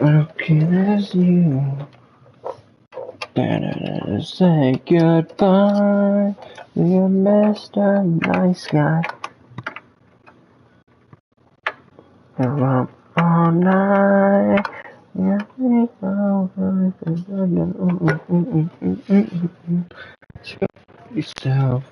Looking as you better say goodbye. You're Mr. Nice Guy. You're up all night. Yourself.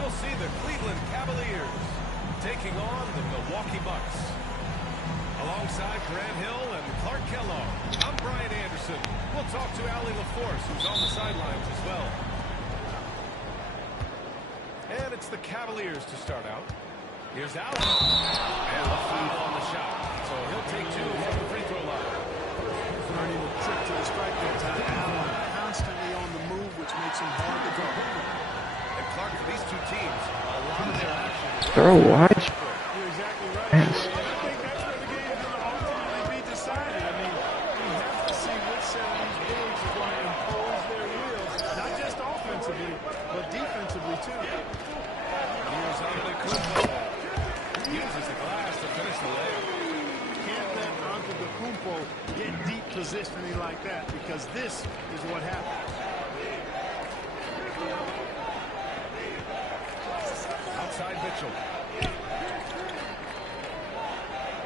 We'll see the Cleveland Cavaliers taking on the Milwaukee Bucks. Alongside Grant Hill and Clark Kellogg, I'm Brian Anderson. We'll talk to Allie LaForce, who's on the sidelines as well. And it's the Cavaliers to start out. Here's Allen. And a foul on the shot. So he'll take two from the free throw line. Earning a trip to the strike that time. Allen constantly on the move, which makes him hard to guard. And Clark, for these two teams, a lot of their action. Throw watch. You're exactly right. Yes. And I think that's where the game is going to ultimately be decided. I mean, we have to see which set of these bigs is going to impose their will, not just offensively, but defensively too. Here's Antetokounmpo. Uses the glass to finish the layup. Can't let Antetokounmpo get deep positioning like that, because this is what happens. Outside Mitchell.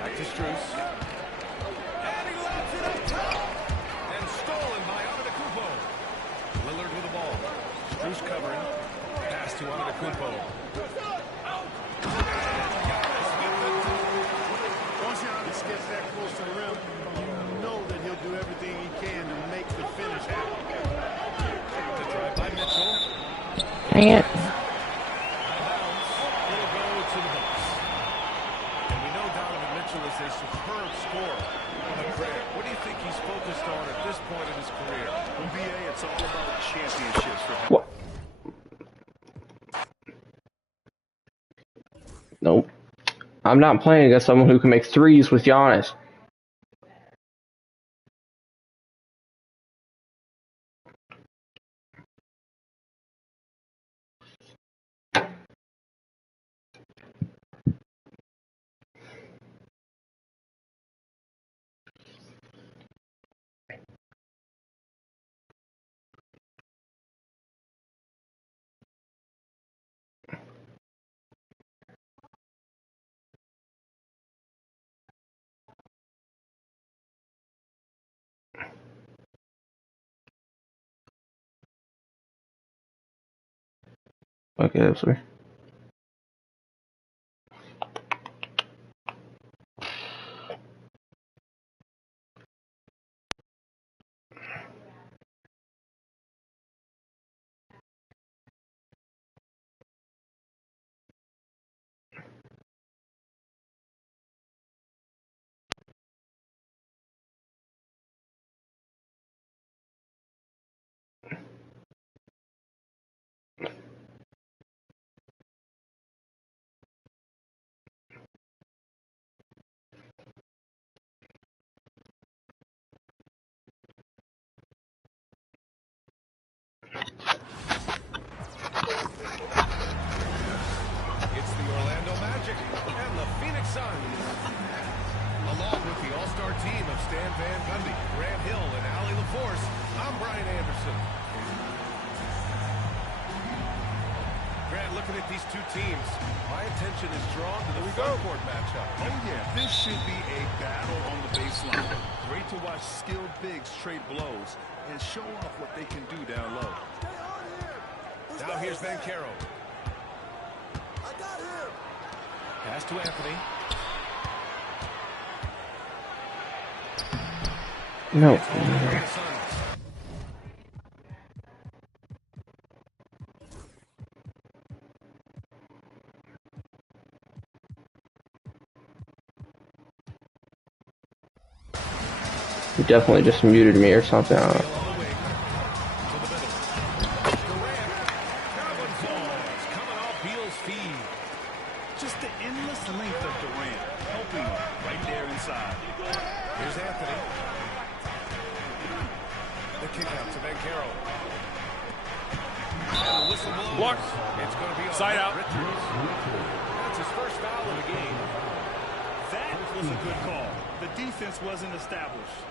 Back to Strus. And he lets it up top. And stolen by Antetokounmpo. Lillard with the ball. Strus covering. Pass to Antetokounmpo. Once Giannis gets that close to the rim, you know that he'll do everything he can to make the finish happen. The drive by Mitchell. Dang it. It'll go to the Bucks. And we know Donovan Mitchell is a superb scorer. But Grant, what do you think he's focused on at this point in his career? NBA, it's all about championships for him. What? Nope. I'm not playing against someone who can make threes with Giannis. Okay, that's weird. looking at these two teams, my attention is drawn to the front court matchup. Oh, yeah, this should be a battle on the baseline. Great to watch skilled bigs trade blows and show off what they can do down low. Now here's Banchero. Pass to Anthony. No. He definitely just muted me or something. I don't know. Just the endless length of Durant, helping right there inside. Here's Anthony. The kick out to Banchero. And the whistle blows. Block. It's going to be on Side out. Richards. That's his first foul of the game. That was a good call. The defense wasn't established.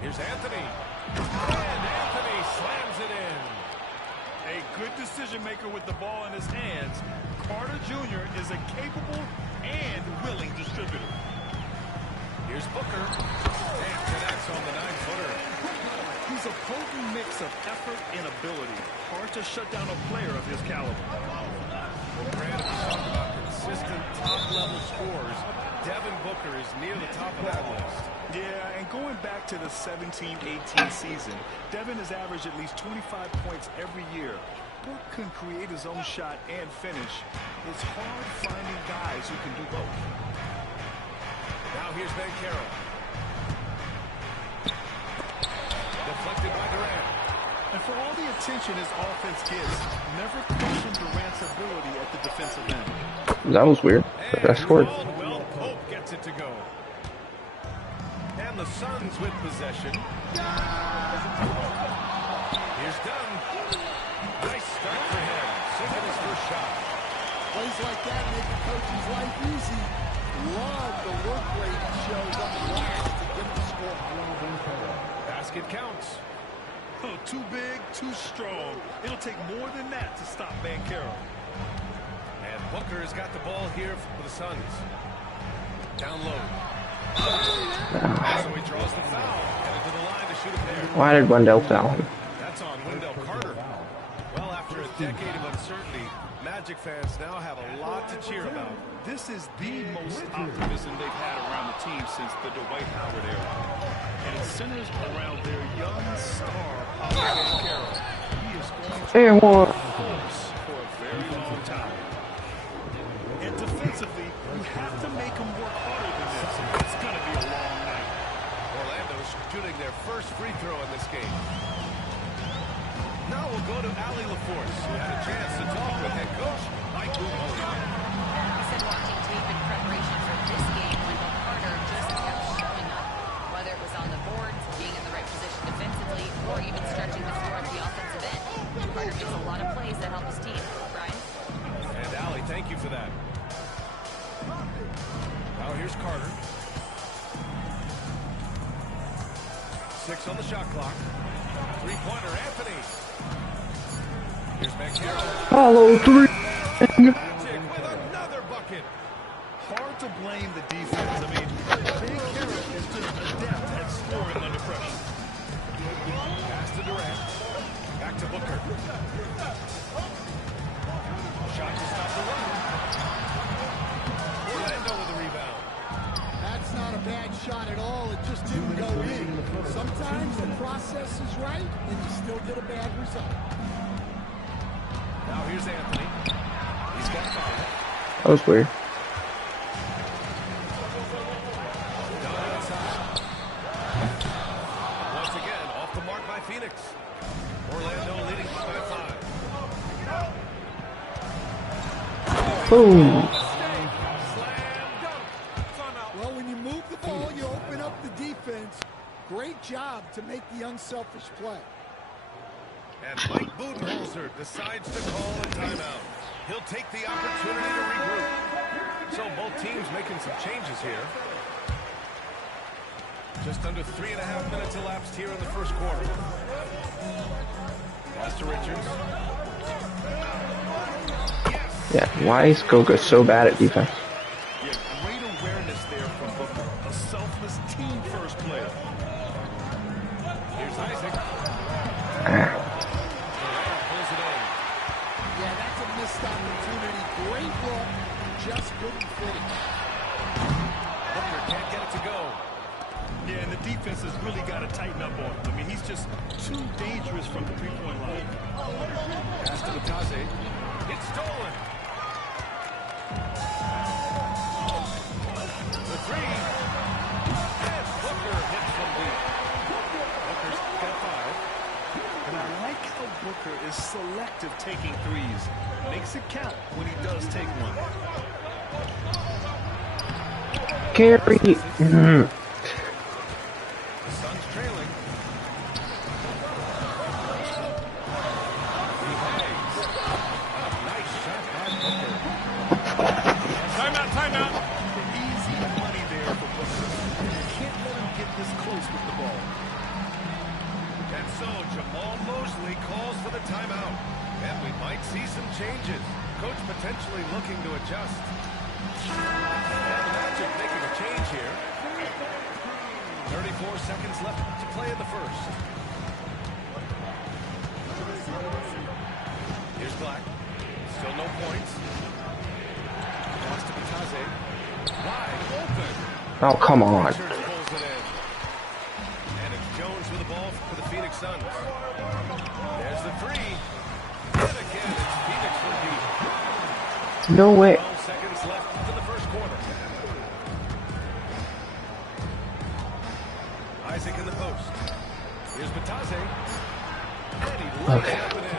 Here's Anthony. And Anthony slams it in. A good decision maker with the ball in his hands. Carter Jr. is a capable and willing distributor. Here's Booker. And connects on the 9-footer. He's a potent mix of effort and ability. Hard to shut down a player of his caliber. Well, Brad, if you talk about consistent top-level scores, Devin Booker is near the top of that list. Yeah, and going back to the 17-18 season, Devin has averaged at least 25 points every year. Book can create his own shot and finish. It's hard finding guys who can do both. Now here's Banchero. Deflected by Durant. And for all the attention his offense gets, never question Durant's ability at the defensive end. That was weird. I scored. Well, Pope gets it to go. And the Suns with possession. Here's Dunn. Nice start for him. Sinking his first shot. Plays like that make the coach's life easy. Love the work rate he shows up last to get the score. Basket counts. Oh, too big, too strong. It'll take more than that to stop Banchero. And Booker has got the ball here for the Suns. Down low. So he draws the foul. Headed to the line to shoot a pair. Why did Wendell foul him? That's on Wendell Carter. Well, after a decade of uncertainty, Magic fans now have a lot to cheer about. This is the most optimism they've had around the team since the Dwight Howard era. And it centers around their young star, Banchero. He is going to force for a very long time. And defensively, you have to make him work harder than this. It's going to be a long night. Orlando's shooting their first free throw in this game. Now we'll go to Allie LaForce, who had a chance to talk with head coach Mike Budenholzer. He said watching tape in preparation for this game, Wendell Carter just kept showing up. Whether it was on the boards, being in the right position defensively, or even stretching the floor at the offensive end. Carter makes a lot of plays that help his team. Brian? And Allie, thank you for that. Now here's Carter. 6 on the shot clock. Three-pointer, Anthony. Here's Banchero. Follow three. Magic with another bucket. Hard to blame the defense. I mean, Banchero is just adept at scoring under pressure. Pass to Durant. Back to Booker. Shot to stop the run. Orlando with the rebound. That's not a bad shot at all. It just didn't go in. Sometimes the process is right, and you still get a bad result. Now here's Anthony. He's got 5. That was weird. Down inside. Once again, off the mark by Phoenix. Orlando leading by 5. Boom. Well, when you move the ball, you open up the defense. Great job to make the unselfish play. And Mike Budenholzer decides to call a timeout. He'll take the opportunity to regroup. So both teams making some changes here. Just under 3.5 minutes elapsed here in the first quarter. Richards. Yeah, why is Goga so bad at defense? Yeah, great awareness there from Booker. A selfless team-first player. Here's Isaac. Ah. Pulls it in. Yeah, that's a missed opportunity. Great look, just couldn't finish. Booker can't get it to go. Yeah, and the defense has really got to tighten up on him. I mean, he's just too dangerous from the three-point line. Pass to Mataze. It's stolen. The three. And Booker hits from deep. Booker's got 5. And I like how Booker is selective taking threes. Makes it count when he does take one. Gary. The Suns trailing. He hangs. Nice shot by Booker. Timeout. Easy money there for Booker. You can't let him get this close with the ball. And so Jamal Mosley calls for the timeout. And we might see some changes. Coach potentially looking to adjust. And the Magic making a change here. 34 seconds left to play in the first. Here's Black. Still no points. Pass to Mataze. Wide open. Oh, come on. Richards pulls it in. And it's Jones with the ball for the Phoenix Suns. There's the three. And again, it's Phoenix from deep. No way. 12 seconds left in the first quarter. Isaac in the post. Here's Mataze. And he lays Okay. up and in.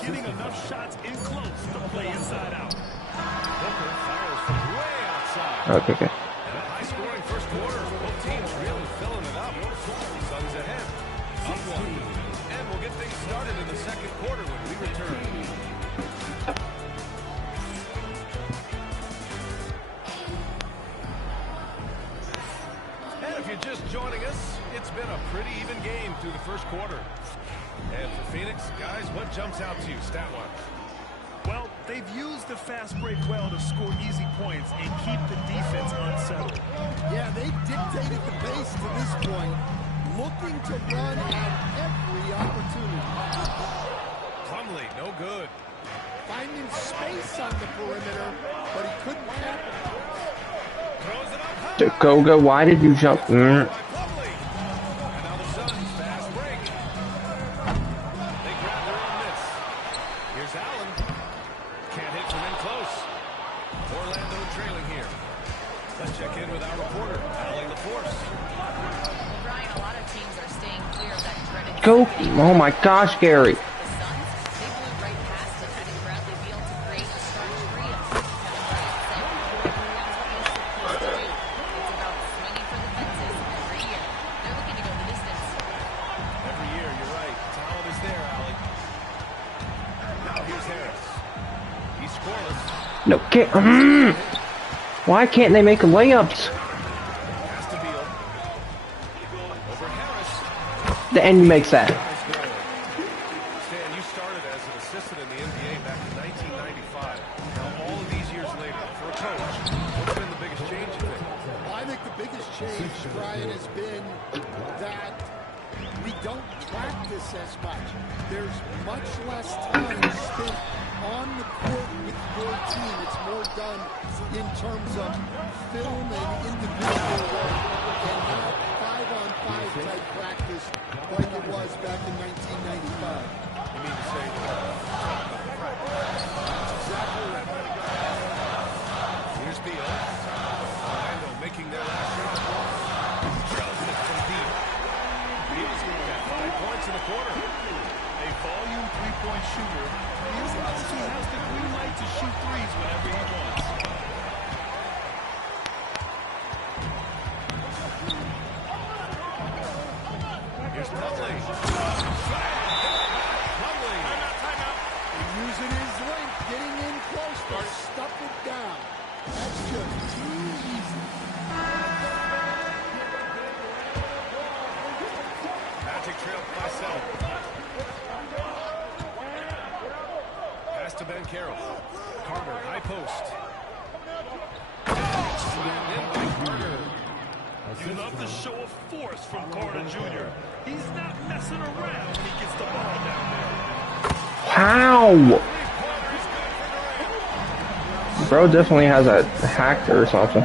Getting enough shots in close to play inside out. Booker fires from way outside. Okay, good. And a high-scoring first quarter. Both teams really filling it up. Suns ahead. Up 1. And we'll get things started in the second quarter when we return. And if you're just joining us, it's been a pretty even game through the first quarter. And for Phoenix, guys, what jumps out to you stat-wise? Well, they've used the fast break well to score easy points and keep the defense unsettled. Yeah, they dictated the pace to this point, looking to run at every opportunity. Plumlee, no good. Finding space on the perimeter, but he couldn't capitalize. Throws it up high. Goga, why did you jump? By Plumlee. And now the Suns fast break. They grab their own miss. Here's Allen. Can't hit from in close. Orlando trailing here. Let's check in with our reporter, Allie LaForce. Well, Brian, a lot of teams are staying clear of that dreaded Go. spacing. Oh my gosh, Gary. The Suns, they blew right past it, letting Bradley Beal to create a starting three. And Kevin Durant said, that's what you're supposed to do. It's about swinging for the fences every year. They're looking to go the distance. Every year, you're right. Talent is there, Allie. Now here's Harris. He's scoreless. No, can't. Why can't they make layups? Pass to Beal. Over Harris. And he makes that. Nice goal. Stan, you started as an assistant in the NBA back in 1995. Now, all of these years later, for a coach, what's been the biggest change, you think? Well, I think the biggest change, Brian, has been that we don't practice as much. There's much less time spent on the court with your team. It's more done in terms of film and individual work, and not 5-on-5 type practice like it was back in 1995. You mean to say That's exactly right. here's Beal. Orlando making their last shot. Drills it from deep. Beal's got 5 points in the quarter. A volume three-point shooter. He knows he has the green light to shoot threes whenever he wants. Here's Plumlee. Plumlee. Using his length, getting in close to stuff it down. That's just too easy. Magic trail by 7. to Banchero. Carter, high post. You love the show of force from Carter Jr. He's not messing around when he gets the ball down there. How? Bro definitely has a hacker or something.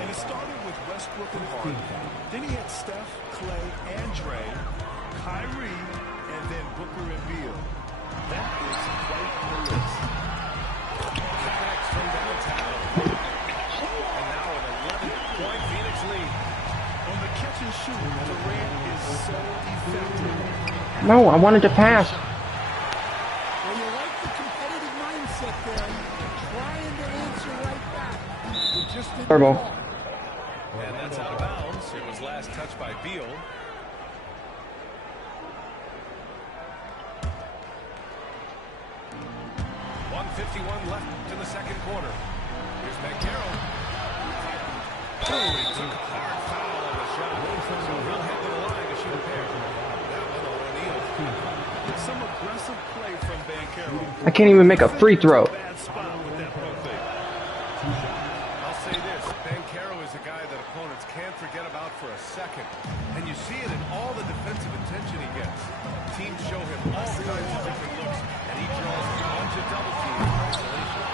And it started with Westbrook and Harden. Then he had Steph, Clay, and Dre, Kyrie, and then Booker and Beal. That is quite the list. Connects from downtown. And now an 11-point Phoenix lead. On the catch and shoot, Durant is so effective. No, I wanted to pass. Well, you like the competitive mindset there. Trying to answer right back. It just didn't Turbo. fall. And that's out of bounds. It was last touched by Beal. .151 left in the second quarter. Here's Banchero. Oh, he took a hard foul on the shot. So he'll head to the line to shoot a pair. That one O'Neal. Some aggressive play from Banchero. I can't even make a free throw. Bad spot with that pump fake. I'll say this, Banchero is a guy that opponents can't forget about for a second. And you see it in all the defensive attention he gets. Teams show him all kinds of different looks, and he draws a bunch of double teams in isolation.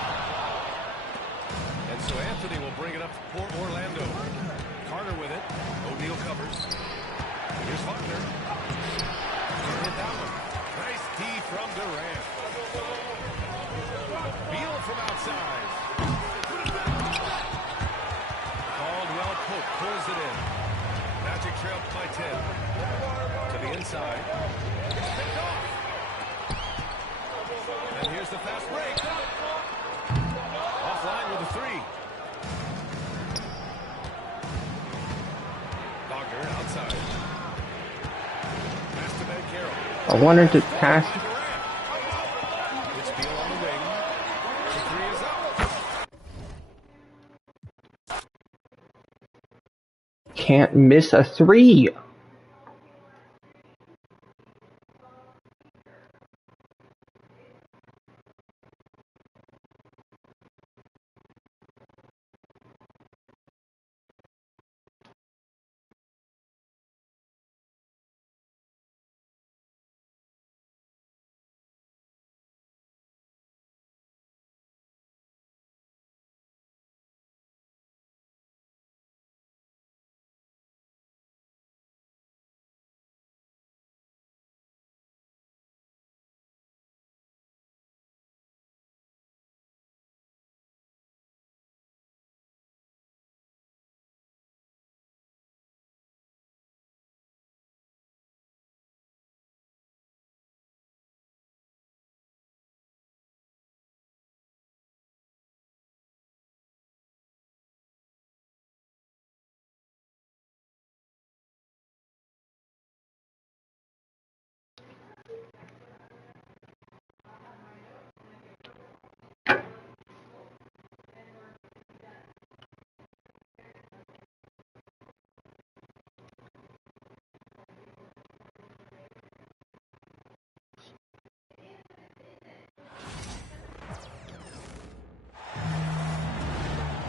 And so Anthony will bring it up to Port Orlando. Carter with it. O'Neal covers. Here's Wagner. Hit that one. Nice D from Durant. Beal from outside. Caldwell Pope pulls it in. Magic trail by 10. To the inside. It's picked off. And here's the fast break. Offline with a three. Wagner outside. Pass to Banchero. I wanted to pass. It's Beal on the wing. The three is up. Can't miss a three.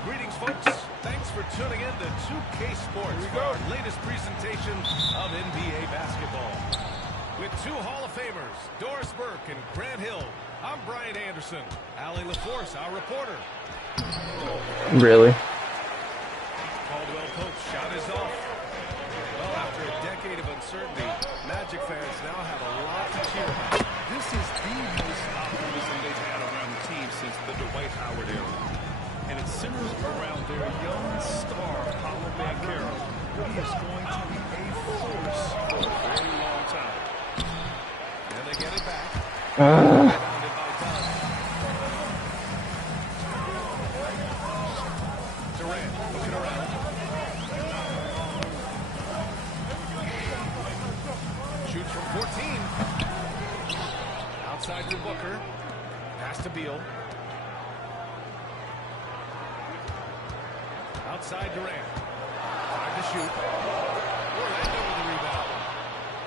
Greetings, folks. Thanks for tuning in to 2K Sports for our latest presentation of NBA basketball. With two Hall of Famers, Doris Burke and Grant Hill, I'm Brian Anderson. Allie LaForce, our reporter. Really? Caldwell Pope shot is off. Well, after a decade of uncertainty, Magic fans now have a lot to cheer about. This is the most optimism they've had around the team since the Dwight Howard era. And it centers around their young star, Paolo Banchero. He is going to be a force for a very long time. And they get it back. Rebounded by Dunn. Durant looking around. Shoots from 14. Outside to Booker. Pass to Beal. Outside Durant. Time to shoot. Orlando with the rebound.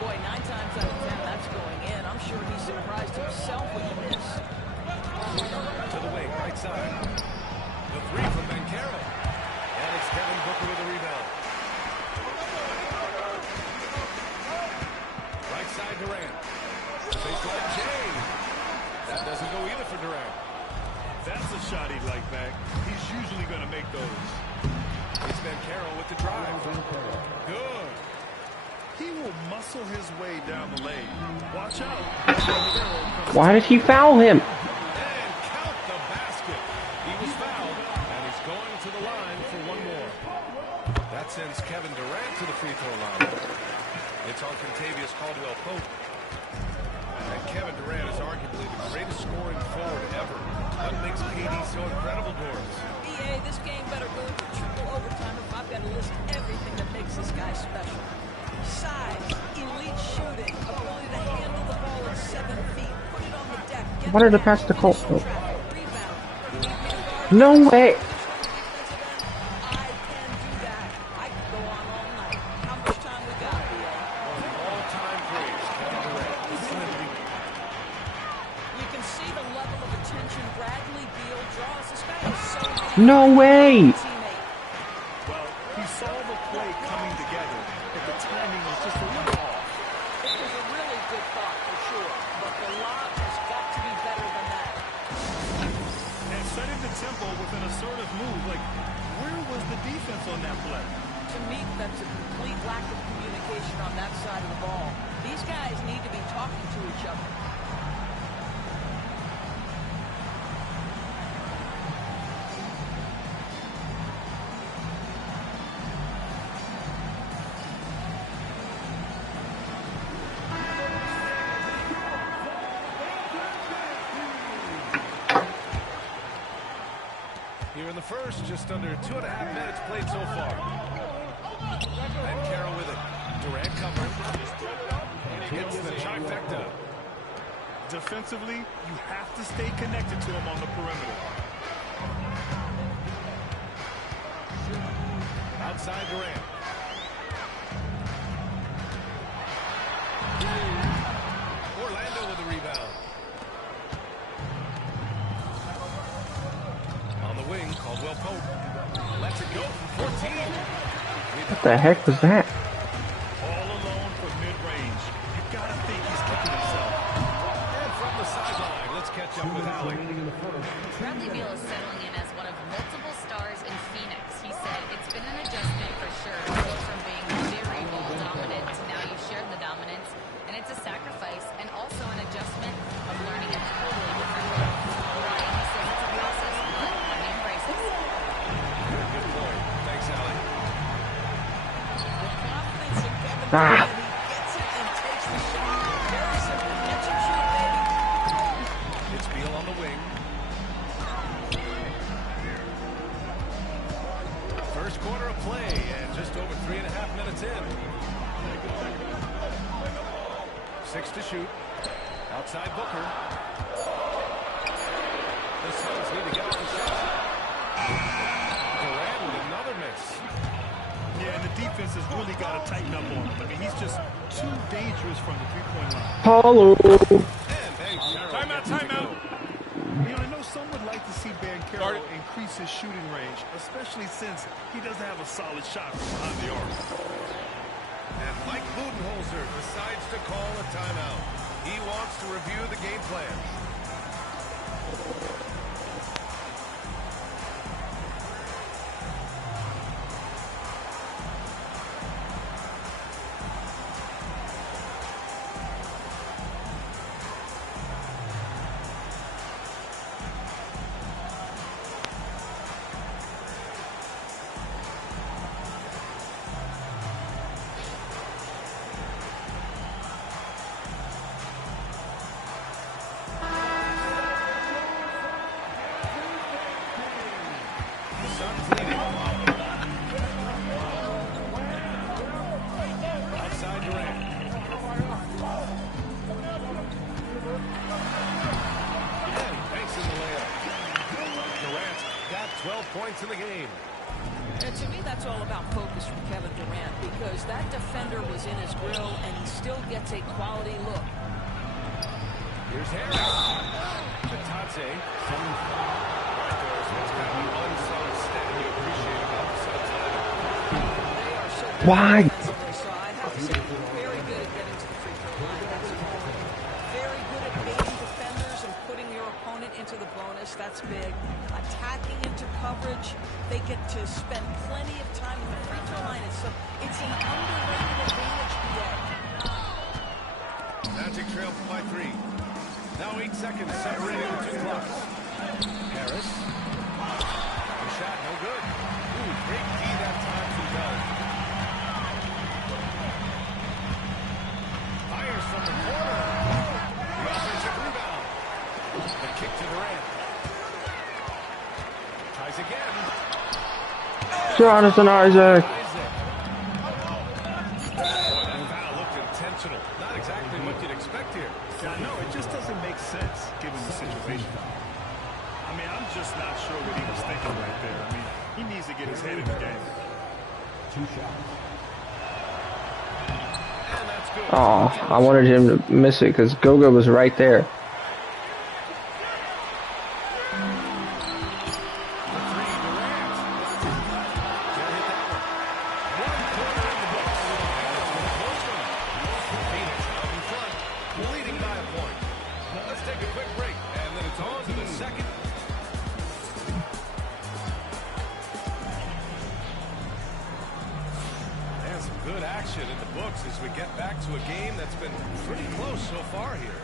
Boy, 9 times out of 10, that's going in. I'm sure he's surprised himself with the miss. To the wing, right side. The three from Banchero. And it's Devin Booker with the rebound. Right side Durant. Baseline James. That doesn't go either for Durant. That's a shot he'd like back. He's usually going to make those. It's Banchero with the drive. Good. He will muscle his way down the lane. Watch out. Why did he foul him? And count the basket. He was fouled, and he's going to the line for one more. That sends Kevin Durant to the free throw line. It's on Contavious Caldwell-Pope. And Kevin Durant is arguably the greatest scoring forward ever. What makes KD so incredible, Doris? EA, this game better go into triple overtime if I've got to list everything that makes this guy special. Size, elite shooting, ability to handle the ball at 7 feet, put it on the deck. Wanted to pass the Colt. No way. I can do that. I could go on all night. How much time we got, EA? All-time greats, Kevin Durant. You can see the level of attention Bradley Beal draws. This guy is so No way. teammate. Well, he saw the play coming together, but the timing was just a little off. It was a really good thought for sure, but the lob has got to be better than that. And setting the tempo with an assertive move, like, where was the defense on that play? To me, that's a complete lack of communication on that side of the ball. These guys need to be talking to each other. Here in the first, just under 2.5 minutes played so far. And Carroll with it. Durant covering. And he hits the trifecta. Defensively, you have to stay connected to him on the perimeter. Outside Durant. Orlando with the rebound. On the wing, Caldwell-Pope. Lets it go from 14. What the heck was that? All alone from mid-range. You gotta think he's kicking himself. And from the sideline, let's catch up with Alec. Bradley Beal is settling in as one of multiple stars in Phoenix. He said it's been an adjustment for sure to go from being very ball dominant to now you share the dominance, and it's a sacrifice and also an adjustment of learning a totally different role. Brian, he says it's a process, but he embraces it. Good point. Thanks, Alec. With confidence in Kevin Ah. Durant, he gets it and takes the shot. Very simple catch and shoot, baby. It's Beal on the wing. First quarter of play, and just over 3.5 minutes in. 6 to shoot. Outside Booker. The Suns need to get off the shot. Durant with another miss. Yeah, and the defense has really got to tighten up on him. I mean, he's just too dangerous from the three-point line. Hello. And Banchero Timeout, gets it to timeout. go. You know, I know some would like to see Banchero increase his shooting range, especially since he doesn't have a solid shot from behind the arc. And Mike Budenholzer decides to call a timeout. He wants to review the game plan. The Suns leading. Outside Durant. And banks in the layup. Durant got 12 points in the game. And to me, that's all about focus from Kevin Durant because that defender was in his grill and he still gets a quality look. Here's Harris. Batadze. There's what's kind of an unsung stat you appreciate about the Suns lineup. They are so Why? defensively, so I have to say they're very good at getting to the free throw line. That's very good at baiting defenders and putting your opponent into the bonus. That's big. Attacking into coverage. They get to spend plenty of time in the free throw line. It's an underrated advantage PA. Magic trail by 3. Now 8 seconds separating the two clocks. Harris. The shot, no good. Ooh, great D that time from Bell. Fires from the corner. The offensive rebound. The kick to Durant. Tries again. Jonathan Isaac. Boy, that foul looked intentional. Not exactly what you'd expect here. Yeah, no, it just doesn't make sense given the situation. I mean, I'm just not sure what he was thinking right there. I mean, he needs to get his head in the game. And that's good. Oh, I wanted him to miss it because Goga was right there. Good action in the books as we get back to a game that's been pretty close so far here.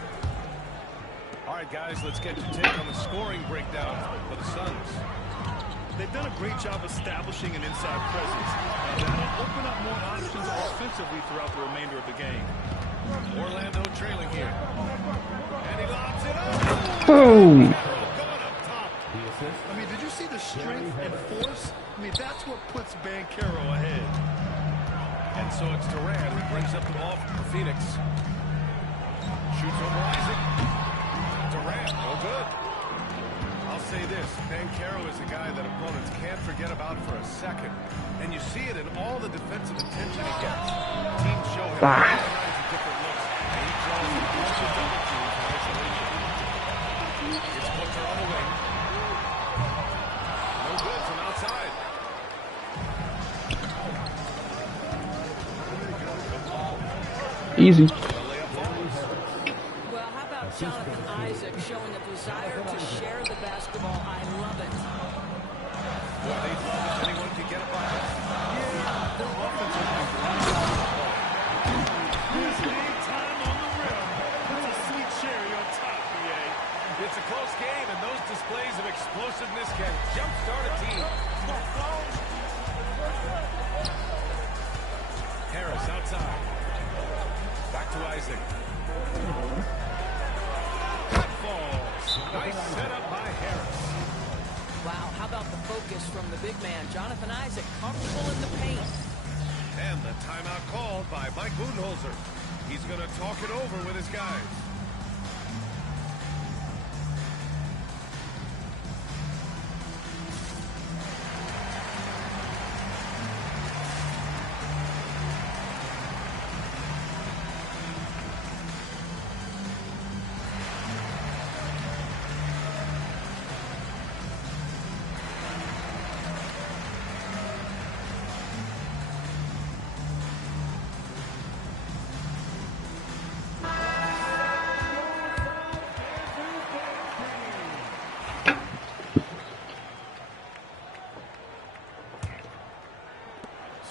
All right, guys, let's get your take on the scoring breakdown for the Suns. They've done a great job establishing an inside presence. And that'll open up more options offensively throughout the remainder of the game. Orlando trailing here. And he lobs it up. Boom. Going up top. I mean, did you see the strength and force? I mean, that's what puts Banchero ahead. And so it's Durant who brings up the ball for Phoenix. Shoots over Isaac. Durant, no good. I'll say this, Banchero is a guy that opponents can't forget about for a second. And you see it in all the defensive attention he gets. Teams show him all kinds of different looks. And he draws a bunch of double teams in isolation. It's Booker on the wing. No good from outside. Easy. Well, how about Jonathan Isaac showing a desire to share the basketball? I love it. Boy, they'd love if anyone could get a bucket. Time on the rim. That's a sweet cherry on top, PA. It's a close game, and those displays of explosiveness can jumpstart a team. Harris outside. Back to Isaac. That falls. Nice setup by Harris. Wow, how about the focus from the big man, Jonathan Isaac, comfortable in the paint. And the timeout called by Mike Budenholzer. He's going to talk it over with his guys.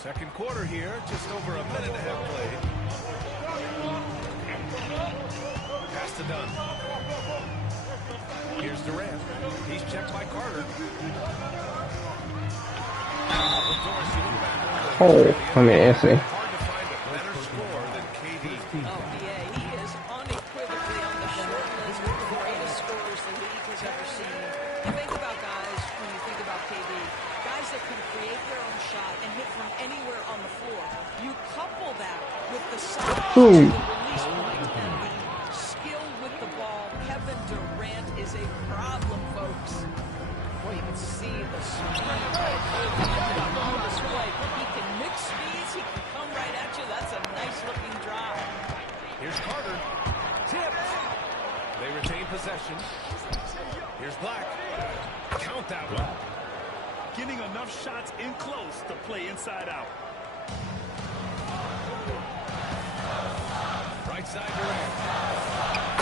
Second quarter here, just over a minute and a half played. Pass to Dunn. Here's Durant. He's checked by Carter. Oh, I mean, Anthony. Hard to find a better scorer than KD. Oh, yeah, he is unequivocally on the short list of the greatest scorers the league has ever seen. You think about guys, when you think about KD, guys that can create their own shot and hit from anywhere on the floor. You couple that with the size, the release point, and the skill with the ball. Kevin Durant is a problem, folks. Boy, you can see the speed on display. He can mix speeds. He can come right at you. That's a nice-looking drive. Here's Carter. Tipped. They retain possession. Here's Black. Count that one. Getting enough shots in close to play inside out. Right side Durant.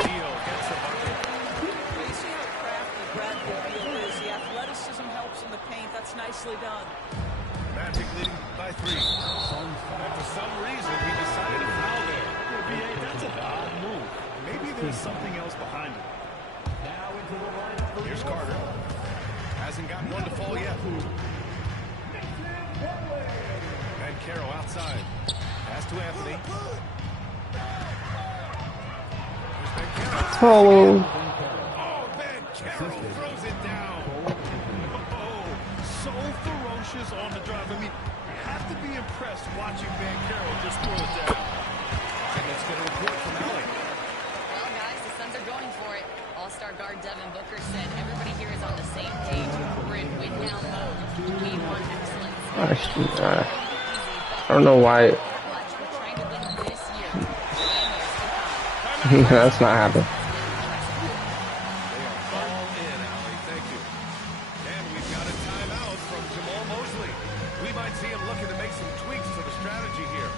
Beal gets the bucket. You see how crafty Bradley Beal is. The athleticism helps in the paint. That's nicely done. Magic leading by 3. And for some reason, he decided to foul there. Yeah, B.A., that's an odd move. Maybe there's something else behind it. Here's Carter. Hasn't gotten one to fall yet. And Carroll outside. Pass to Anthony. Here's Ben Carroll. Oh, Oh, Ben Carroll throws it down. Oh, so ferocious on the drive. I mean, you have to be impressed watching Van Carroll just throw it down. And let's get a report from Allie. Well, guys, the Suns are going for it. All-star guard Devin Booker said everybody here is on the same page. We're in win-now mode. We want excellence. I don't know why. We're trying to win this year. And there's to come. That's not happening. They are all in, Allie. Thank you. And we've got a timeout from Jamal Mosley. We might see him looking to make some tweaks to the strategy here.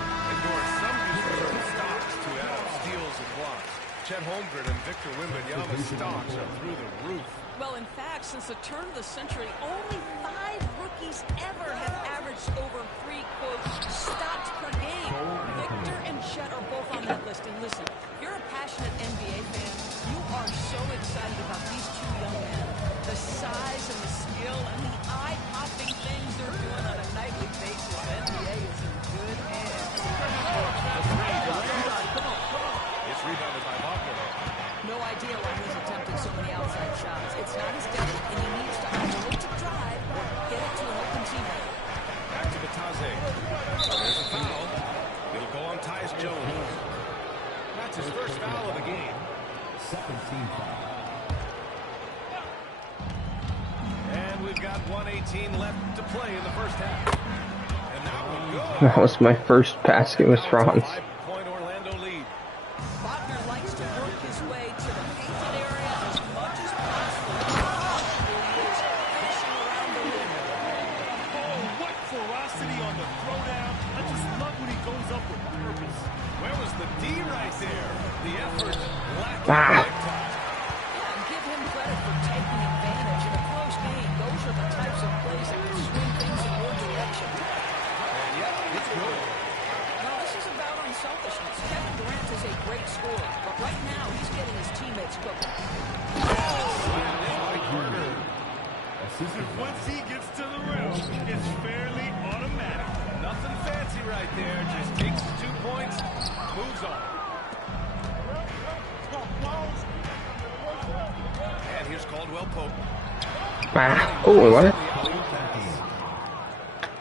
And Doris, some use certain stocks to add up steals and blocks. Chet Holmgren and Victor Wembanyama's stocks are through the roof. Well, in fact, since the turn of the century, only 5 rookies ever have averaged over 3, quote, stops per game. Victor and Chet are both on that list. And listen, if you're a passionate NBA fan, you are so excited about these 2 young men. The size and the skill and the eye-popping things they're doing on a nightly basis. NBA is in good hands. It's rebounded by Wagner. No idea why he's attempting so many outside shots. It's not his depth, and he needs to either look to drive or get it to an open teammate. Back to Batase. There's a foul. It'll go on Tyus Jones. That's his first foul of the game. And we've got 1:18 left to play in the first half. And that one goes. That was my first basket with Franz. 5-point Orlando lead. Wagner likes to work his way to the painted area as much as possible. He is fishing around the rim. Oh, what ferocity on the throwdown. I just love when he goes up with purpose. Where was the D right there? The effort lacking Ah. big time. And give him credit for taking advantage. In a close game, those are the types of plays that can swing things in your direction. And yet, it's good. Now, this is about unselfishness. Kevin Durant is a great scorer, but right now he's getting his teammates cooking. Slammed in by Carter. Once he gets to the rim, it's fairly automatic. Nothing fancy right there. Just takes his 2 points, moves on. And here's Caldwell Pope. Ah. Oh, what?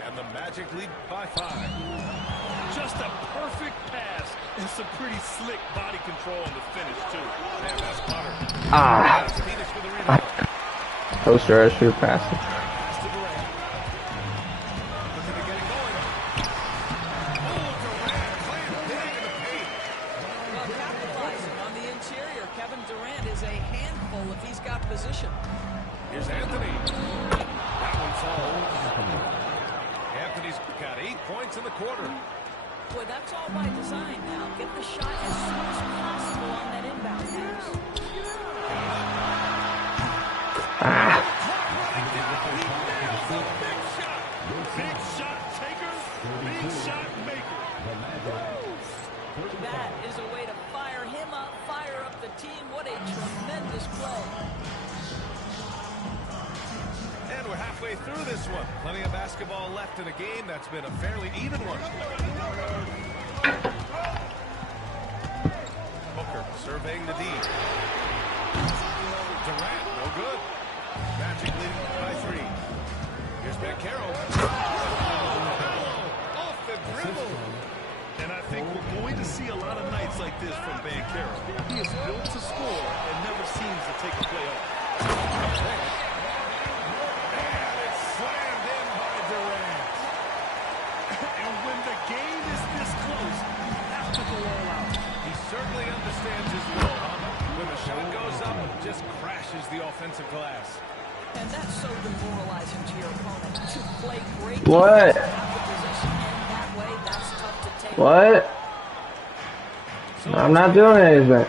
And the Magic lead by 5. Just a perfect pass and some pretty slick body control on the finish, too. And that's Potter. Ah. That's Phoenix with the rebound. Poster, I should have passed it. Pass to Durant. Looking to get it going. Oh, Durant playing big in the paint. Well, capitalizing on the interior, Kevin Durant is a handful if he's got position. Here's Anthony. That one falls. Anthony's got 8 points in the quarter. Boy, that's all by design now. Get the shot as soon as possible on that inbound pass. Ah. Big shot taker, big shot maker. That is a way to fire him up, fire up the team. What a tremendous play. And we're halfway through this one. Plenty of basketball left in a game that's been a fairly even one. Booker surveying the D. Durant, no good. Magic leading by 3. Here's Banchero. Off the dribble. And I think we're going to see a lot of nights like this from Banchero. He is built to score and never seems to take a play off. And it's slammed in by Durant. And when the game is this close, you have to go all out. He certainly understands his role. When the shot goes up, it just crashes the offensive glass. And that's so demoralizing to your opponent. To play great What? defense, have the possession end that way, that's tough to take. What? I'm not doing anything.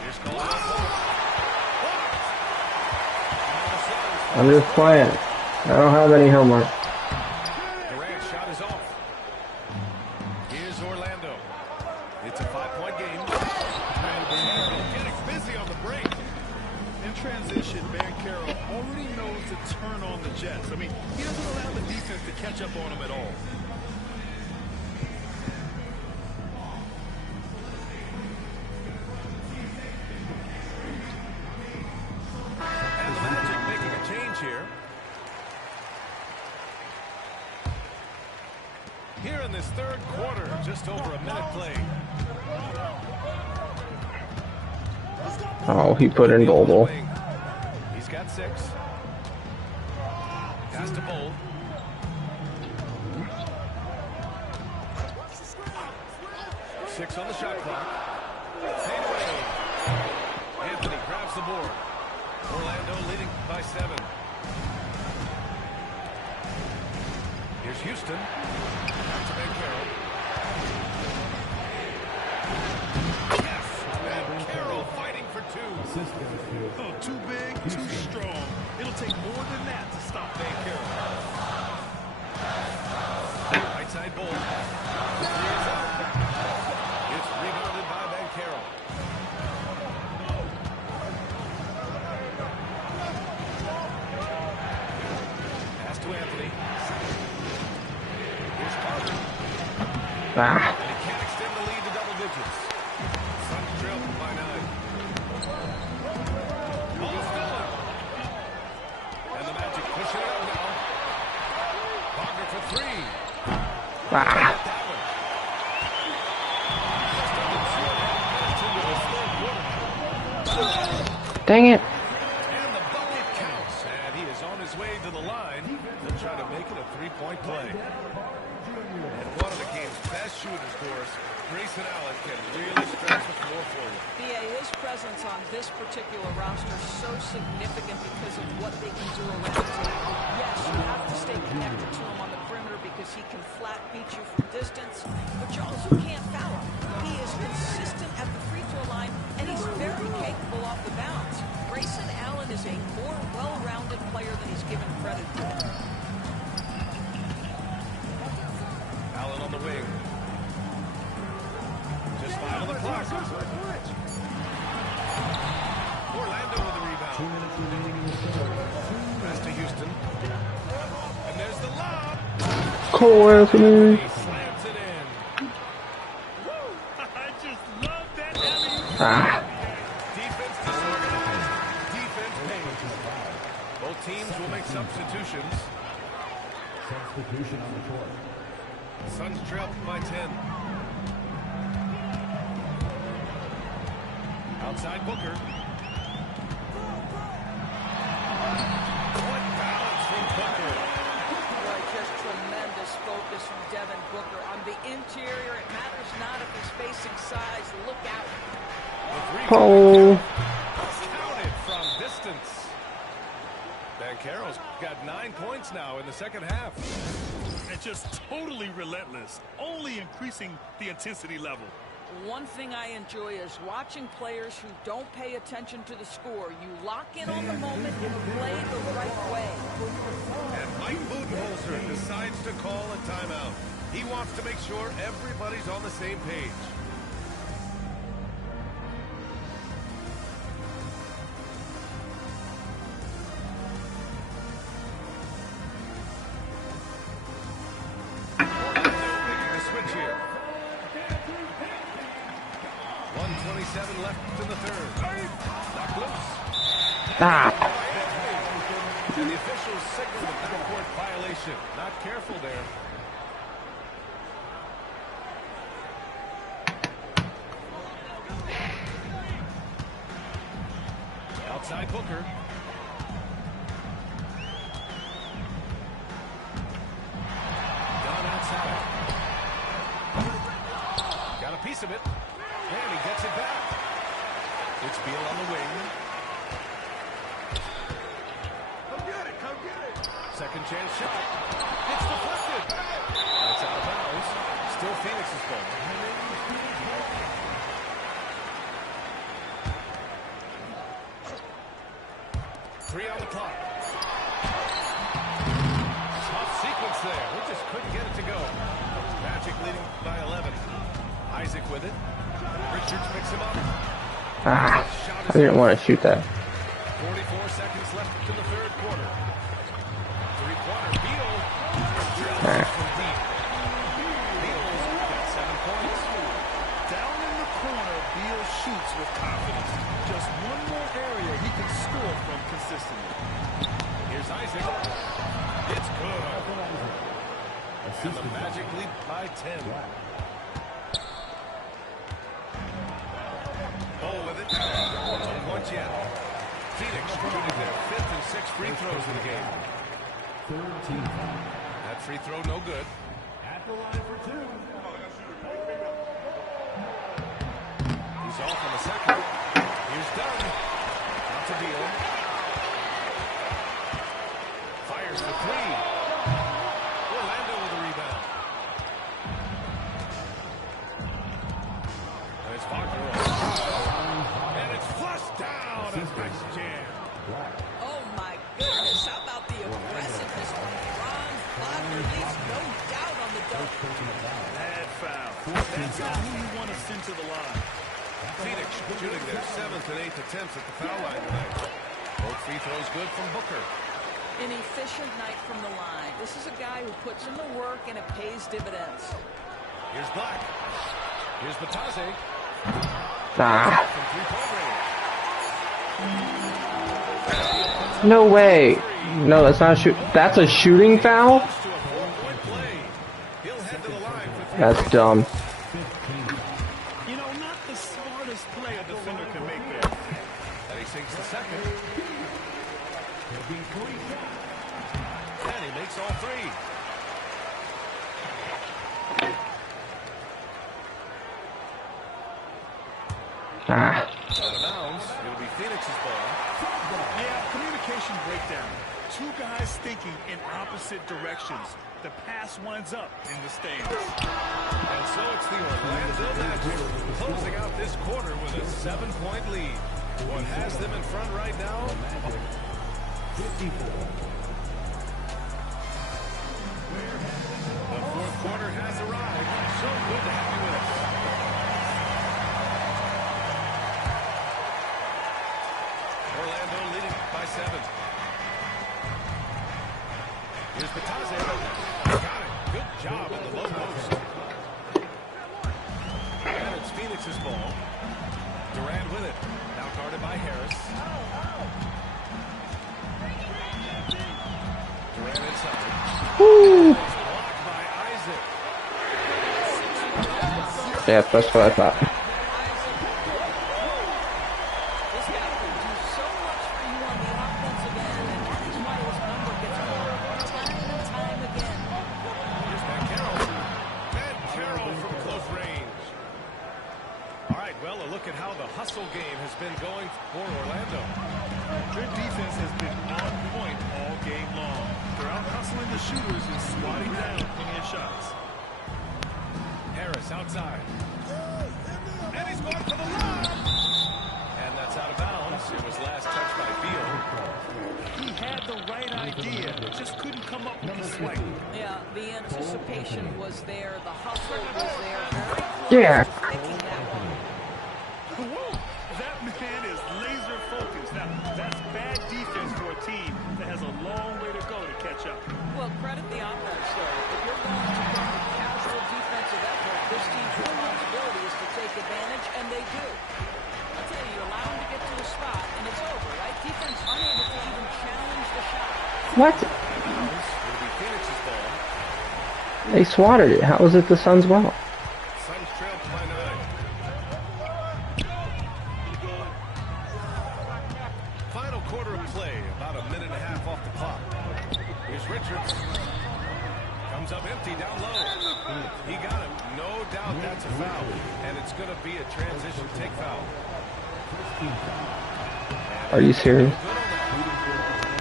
Here's Cole. I'm just playing. I don't have any homework. Durant's shot is off. Here's Orlando. It's a 5-point game. And getting busy on the break. In transition, Banchero already knows to turn on the Jets. I mean, he doesn't allow the defense to catch up on him at all. And the Magic making a change here. Here in this third quarter, just over a minute played. Oh, he put in Vogel. He's got 6. Pass to Bold. Six on the shot clock. Fade away. Anthony grabs the board. Orlando leading by 7. Here's Houston. Back to Banchero. Yes! Banchero fighting for 2. Oh, too big, too strong. It'll take more than that to stop Banchero. Right side Bold. It's rebounded by Banchero. Pass to Anthony. Here's Carter. Ah. And he can't extend the lead to double digits. Suns trail by 9. Ball stolen. And the Magic pushing it out now. Wagner for 3. Ah. That one. Just under 2.5 minutes into this third quarter. Dang it. And the bucket counts. And he is on his way to the line to try to make it a 3-point play. And one of the game's best shooters, Doris, Grayson Allen, can really stretch the floor for you. BA, his presence on this particular roster is so significant because of what they can do around him. Yes, you have to stay connected to him on the perimeter because he can flat beat you from distance, but you also can't foul him. He is consistent at the free throw line, and he's very capable off the bounce. Grayson Allen is a more well-rounded player than he's given credit for. Allen on the wing. Just 5 on the clock. Orlando with the rebound. Pass to Houston. And there's the lob. Cole Anthony. He slams it in. I just love that alley-oop. Ah. Defense disorganized. Defense pays. Both teams will make substitutions. Substitution on the court. Suns trail by 10. Outside Booker. What balance from Booker. Boy, just tremendous focus from Devin Booker. On the interior, it matters not if he's facing size. Look out. The 3 Oh. counted from distance. Banchero's got 9 points now in the second half. And just totally relentless, only increasing the intensity level. One thing I enjoy is watching players who don't pay attention to the score. You lock in on the moment and play the right way. And Mike Budenholzer decides to call a timeout. He wants to make sure everybody's on the same page. Making the switch here. 1:27 left in the third. Knocked loose. Ah! And the officials signal the backcourt violation. Not careful there. Outside Booker. Down outside. Got a piece of it. And he gets it back. It's Beal on the wing. Come get it. Second chance shot. It's deflected. That's out of bounds. Still Phoenix's ball. Three on the clock. Tough sequence there. We just couldn't get it to go. Magic leading by 11. Isaac with it. Richards picks him up. Ah! I didn't want to shoot that. 44 seconds left to the third quarter. Three-pointer. Beal. Ah. From deep. Beal's got 7 points. Down in the corner, Beal shoots with confidence. Just one more area he can score from consistently. Here's Isaac. It's good. And the Magic lead by 10. Ball with it. No points yet. Phoenix shooting their 5th and 6th free throws in the game. That free throw no good. At the line for two. He's off on the second. Here's Dunn. Out to Beal. Fires the three. Orlando with a rebound. There's Wagner. And it's flushed down. A nice jam. Oh my goodness, how about the aggressiveness from Franz Wagner? Leaves no doubt on the dunk. Bad foul. That's not who you want to send to the line. Phoenix shooting their 7th and 8th attempts at the foul line tonight. Both free throws good from Booker. An efficient night from the line. This is a guy who puts in the work and it pays dividends. Here's Black. Here's Batase. Ah! From three-point range. No way! No, that's not a shoot. That's a shooting foul? To a 4-point play. He'll head to the line for three. That's dumb. You know, not the smartest play a defender can make there. And he sinks the second. And he makes all three. Ah. Out of bounds. It'll be Phoenix's ball. Yeah, communication breakdown. Two guys thinking in opposite directions. The pass winds up in the stands. And so it's the Orlando Magic closing out this quarter with a 7-point lead. What has them in front right now? 54. The fourth quarter has arrived. So good to have you with us. Orlando leading by 7. Here's Batase. Got it. Good job in the low post. And it's Phoenix's ball. Durant with it. Now guarded by Harris. Durant inside. Woo! Blocked by Isaac. Yeah, that's what I thought. This guy can do so much for you on the offensive end, and that's why his number gets called time and time again. Here's Banchero. Banchero from close range. All right, well, a look at how the hustle game has been going for Orlando. Their defense has been on point all game long. They're out hustling the shooters and swatting down plenty of shots. Harris outside. And he's going for the lob. And that's out of bounds. It was last touched by Beal. He had the right idea, just couldn't come up with the swipe. Yeah, the anticipation was there, the hustle was there, very close Yeah. to picking that one. Whoa, that man is laser focused. Now, that's bad defense for a team that has a long way to go to catch up. Well, credit the offense, though. If you're going to bring a casual defensive effort, this team's responsibility is to take advantage, and they do. I'll tell you, you allow them to get to a spot, and it's over, right? Defense What? It'll be Phoenix's ball. They swatted it. How is it the Suns' ball? Suns trailed by 9. Final quarter of play, about a minute and a half off the clock. Here's Richards. Comes up empty down low. He got him. No doubt that's a foul. And it's going to be a transition take foul. Are you serious? Cole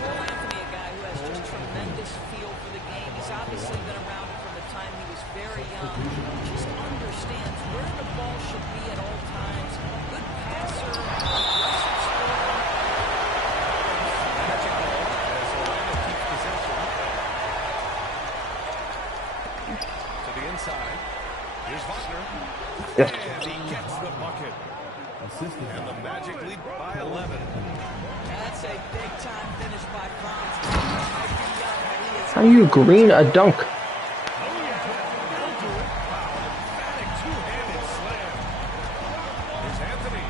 Anthony, a guy who has just tremendous feel for the game. He's obviously been around it from the time he was very young. Just understands where the ball should be at all times. Good passer, aggressive scorer. Magic ball as Orlando keeps possession. To the inside. Here's Wagner. Yes. And he gets the bucket. And the Magic lead by 11. That's a big-time finish by Franz. He might be young, but he is How do you green a dunk? Emphatic two-handed slam. Here's Anthony.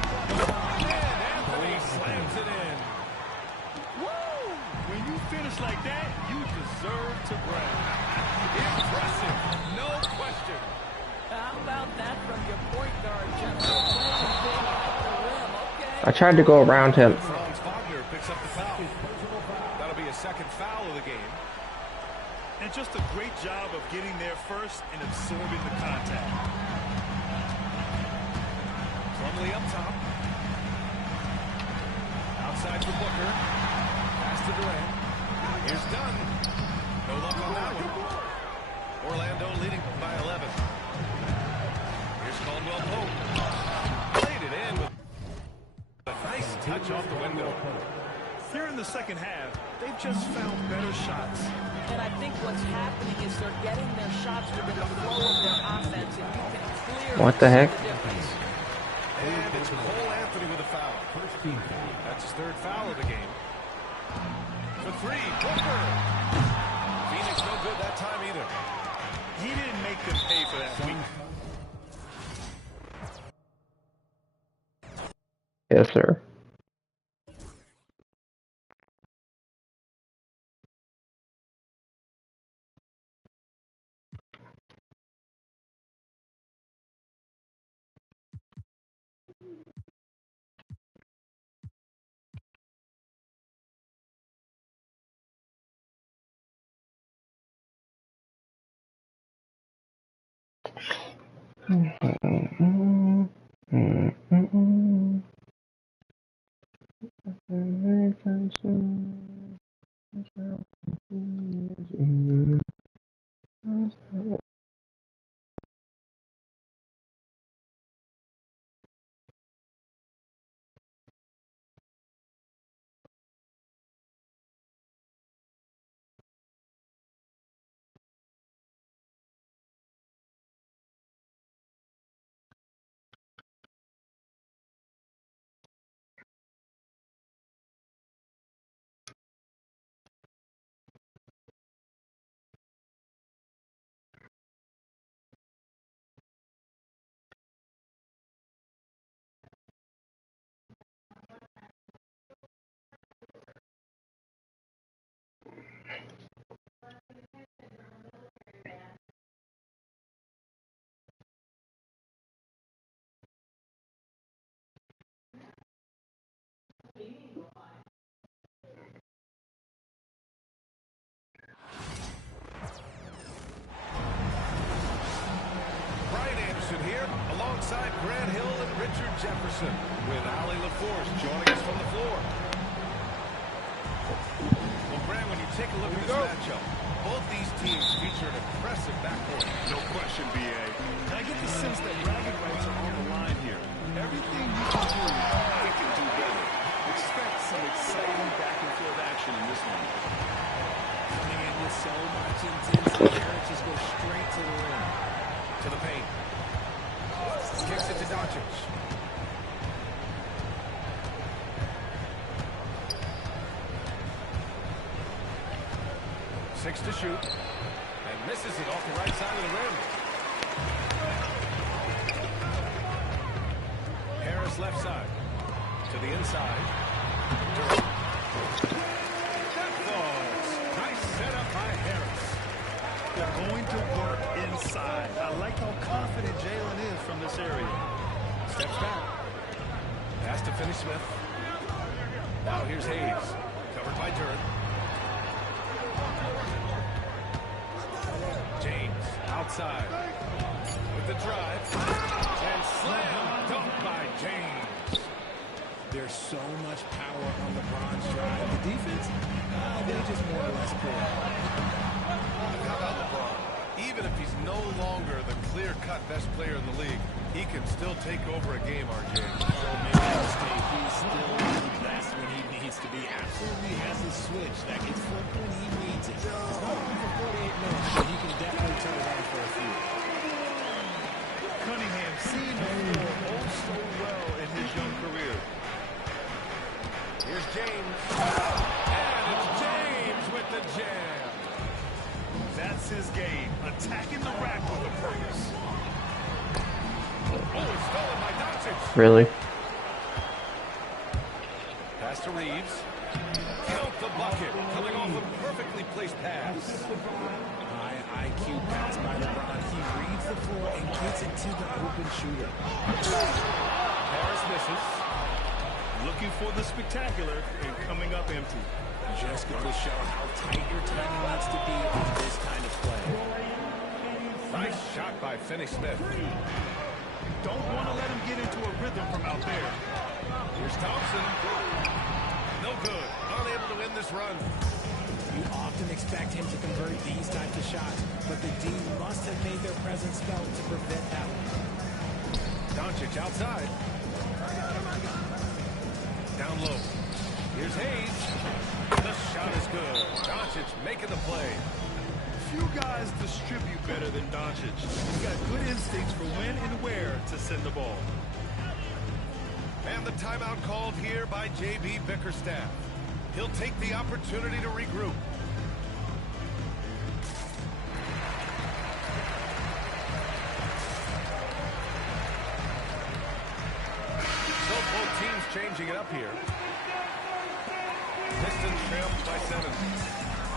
And Anthony slams it in. Woo! When you finish like that, you deserve to brag. Impressive. No question. How about that from your point guard, Jefferson? Playing big off the rim. Okay. I tried to go around him. Franz Wagner picks up the foul. That'll be a second foul of the game. And just a great job of getting there first and absorbing the contact. Plumlee up top. Outside for Booker. Pass to Durant. Here's Dunn. No luck on that one. Orlando leading by 11. Here's Caldwell Pope. Played it in with a nice touch off the window. Here in the second half, they've just found better shots. And I think what's happening is they're getting their shots within the flow of their offense, and you can clearly What the heck? see the difference. And it's Cole Anthony with a foul. That's his third foul of the game. For three, Booker. Phoenix no good that time either. He didn't make them pay for that week. Yes, sir. Brian Anderson here, alongside Grant Hill and Richard Jefferson, with Allie LaForce joining us from the floor. Well, Grant, when you take a look at this matchup, both these teams feature an impressive backcourt. No question, B.A. And I get the sense that bragging rights are on the line here. Everything you can do, they can do better. Expect some exciting back-and-forth action in this one. Coming in with so much intensity, Eric just goes straight to the rim. To the paint. Kicks it to Doncic. Six to shoot. And misses it off the right side of the rim. Harris left side. To the inside. Durant. That falls. They're going to work inside. I like how confident Jalen is from this area. Steps back. Pass to Finney-Smith. Now here's Hayes. Covered by Durant. James outside. With the drive. And slam dunk by James. There's so much power on LeBron's drive. The defense, they just more or less pull out. How about LeBron? Even if he's no longer the clear-cut best player in the league, he can still take over a game, RJ. So make that mistake. He's still the best when he needs to be. Absolutely has a switch that gets flipped when he needs it. It's not only for 48 minutes, but he can definitely turn it on for a few. Cunningham seen the floor oh so well in his young career. Here's James. And it's James with the jam. That's his game. Attacking the rack with a purpose. Oh, it's stolen by Doncic. Really? Pass to Reeves. Count the bucket. Coming off a perfectly placed pass. High IQ pass by LeBron. He reads the floor and gets it to the open shooter. Harris misses. Looking for the spectacular and coming up empty. Just goes to show how tight your timing needs to be on this kind of play. Nice shot by Finney-Smith. Don't want to let him get into a rhythm from out there. Here's Thompson. No good. Unable to win this run. You often expect him to convert these types of shots, but the D must have made their presence felt to prevent that one. Doncic outside. Down low. Here's Hayes. The shot is good. Doncic making the play. Few guys distribute better than Doncic. He's got good instincts for when and where to send the ball. And the timeout called here by J.B. Bickerstaff. He'll take the opportunity to regroup. So both teams changing it up here. Pistons trail by 7. All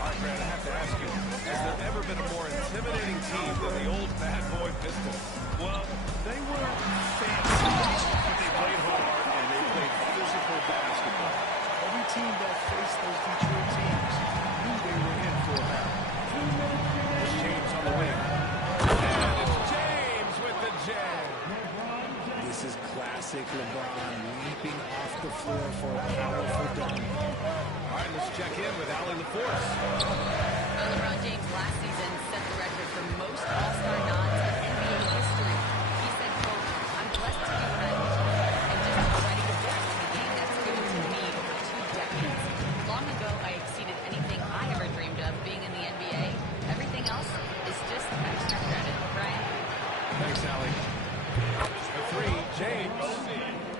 right, Brad, I have to ask you, has there ever been a more intimidating team than the old bad boy Pistons? Well, they were fancy, but they played hard and they played physical basketball. Every team that faced those Detroit teams knew they were in for a battle. There's James on the wing. And it's James with the jam. This is classic LeBron leaping off the floor for a powerful dunk. All right, let's check in with Allie LaForce. LeBron James last season set the record for most All-Star nods in NBA history. He said, quote, "I'm blessed to do what I do and just ready to work in a game that's given to me over 2 decades. Long ago, I exceeded anything I ever dreamed of being in the NBA. Everything else is just extra credit." Brian? Thanks, Allie. The 3, James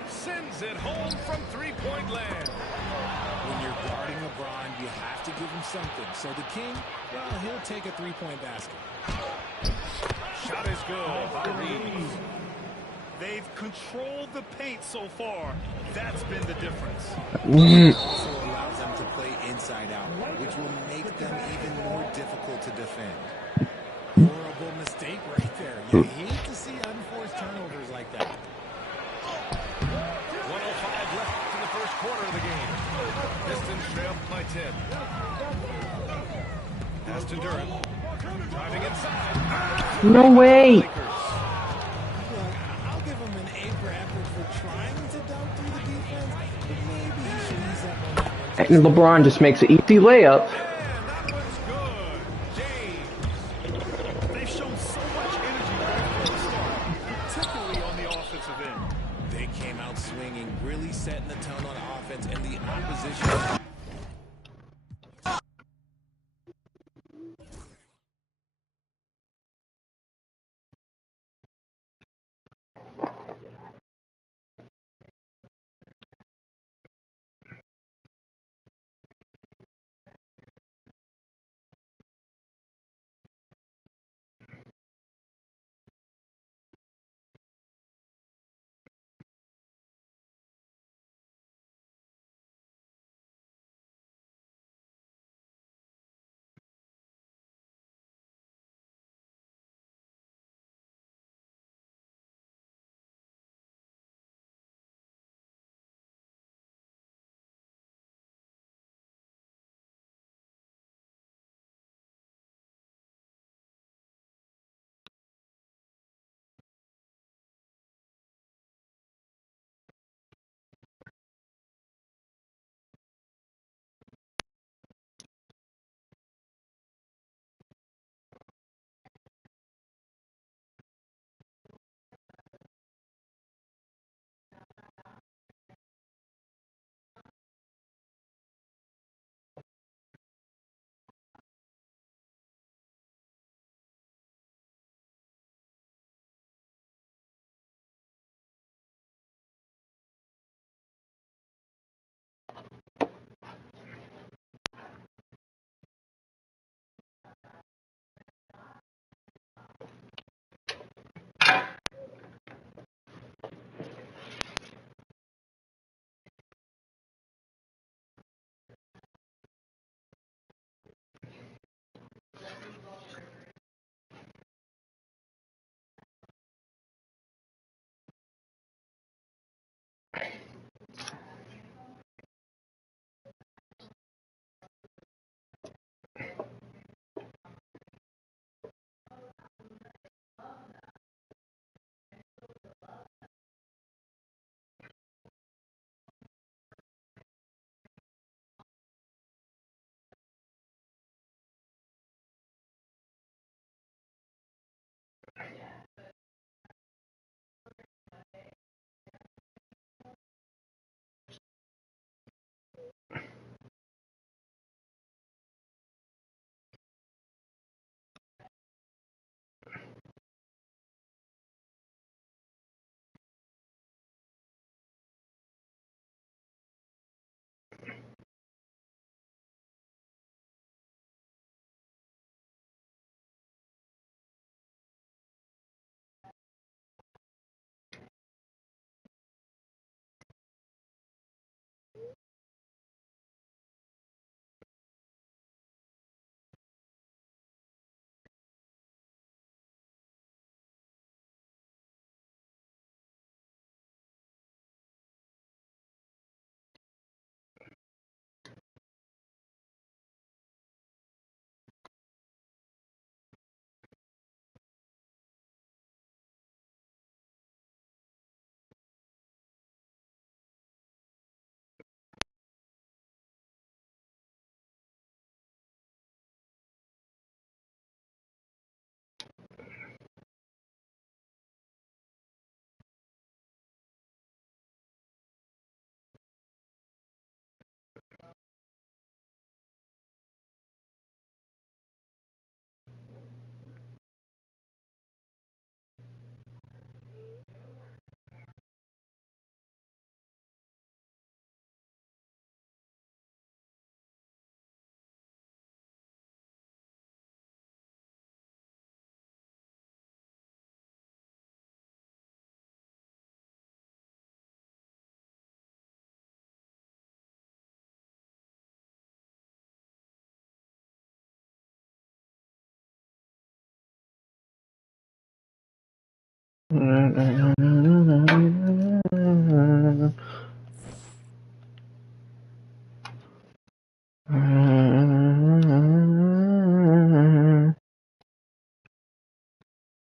sends it home from three-point land. When you're guarding LeBron, you have to give him something. So the King, well, he'll take a three-point basket. Shot is good by Reeves. They've controlled the paint so far. That's been the difference. It also allows them to play inside out, which will make them even more difficult to defend. Horrible mistake right there. You hate to see unforced turnovers like that. 1:05 left in the first quarter of the game. Pistons trail by 10. Pass to Durant. Driving inside. No way. Look, I'll give him an A for effort for trying to dunk through the defense, but maybe he should ease up on that one. And LeBron just makes an easy layup. And that one's good. James. They've shown so much energy right from the start, particularly on the offensive end. They came out swinging, really setting the tone on offense, and the opposition